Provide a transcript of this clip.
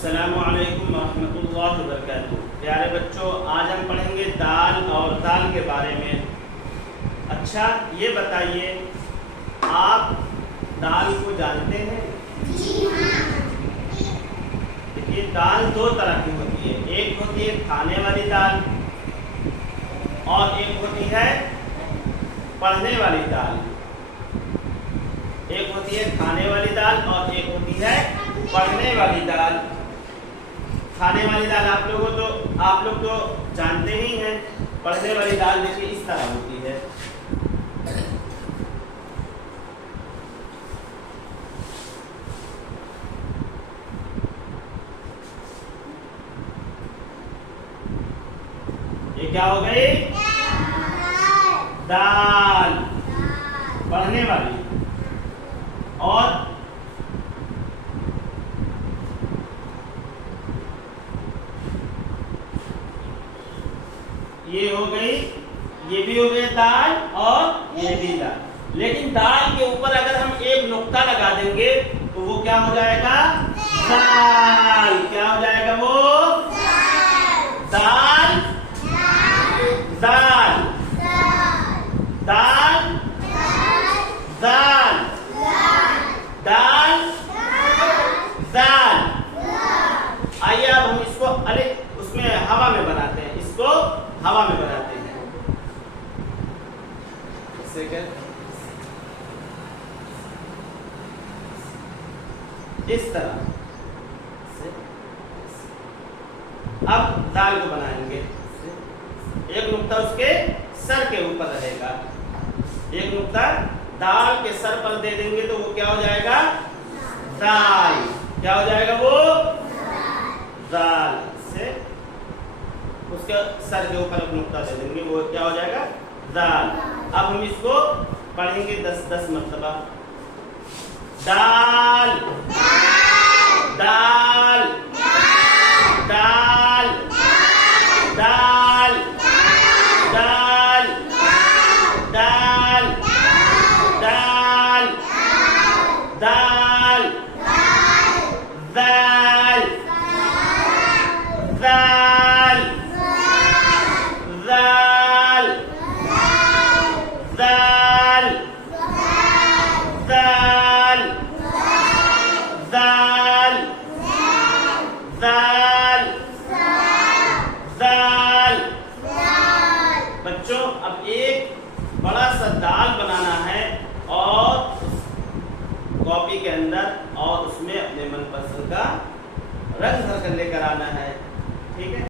अस्सलामु अलैकुम रहमतुल्लाहि व बरकातुहू। प्यारे बच्चों, आज हम पढ़ेंगे दाल और दाल के बारे में। अच्छा, ये बताइए, आप दाल को जानते हैं? जी हाँ। देखिए, दाल दो तरह की होती है। एक होती है खाने वाली दाल और एक होती है पढ़ने वाली दाल। एक होती है खाने वाली दाल और एक होती है पढ़ने वाली दाल। खाने वाली दाल आप लोग तो जानते ही हैं। पढ़ने वाली दाल देखिए इस तरह होती है। ये क्या हो गई? दाल पढ़ने वाली। और ये हो गई, ये भी हो गई दाल और ये भी दाल। लेकिन दाल के ऊपर अगर हम एक नुक्ता लगा देंगे तो वो क्या हो जाएगा? दाल। क्या हो जाएगा वो? दाल। दाल। दाल। दाल। दाल। दाल। आइए अब हम इसको उसमें हवा में बनाते हैं। इसको हवा में बनाते हैं। इस तरह से अब दाल को बनाएंगे। एक नुक्ता उसके सर के ऊपर रहेगा। एक नुक्ता दाल के सर पर दे देंगे तो वो क्या हो जाएगा? दाल। क्या हो जाएगा वो? दाल। से उसके सर के ऊपर एक नुक्ता दे देंगे, वो क्या हो जाएगा? दाल। अब हम इसको पढ़ेंगे 10-10 मरतबा। दाल। दाल। दाल। दाल। दाल। दाल। दाल। दाल। दाल। दाल। दाल। दाल। दाल। दाल। दाल। दाल। बच्चों, अब एक बड़ा सा दाल बनाना है और कॉपी के अंदर और उसमें अपने मनपसंद का रंग भर कर लेकर आना है। ठीक है।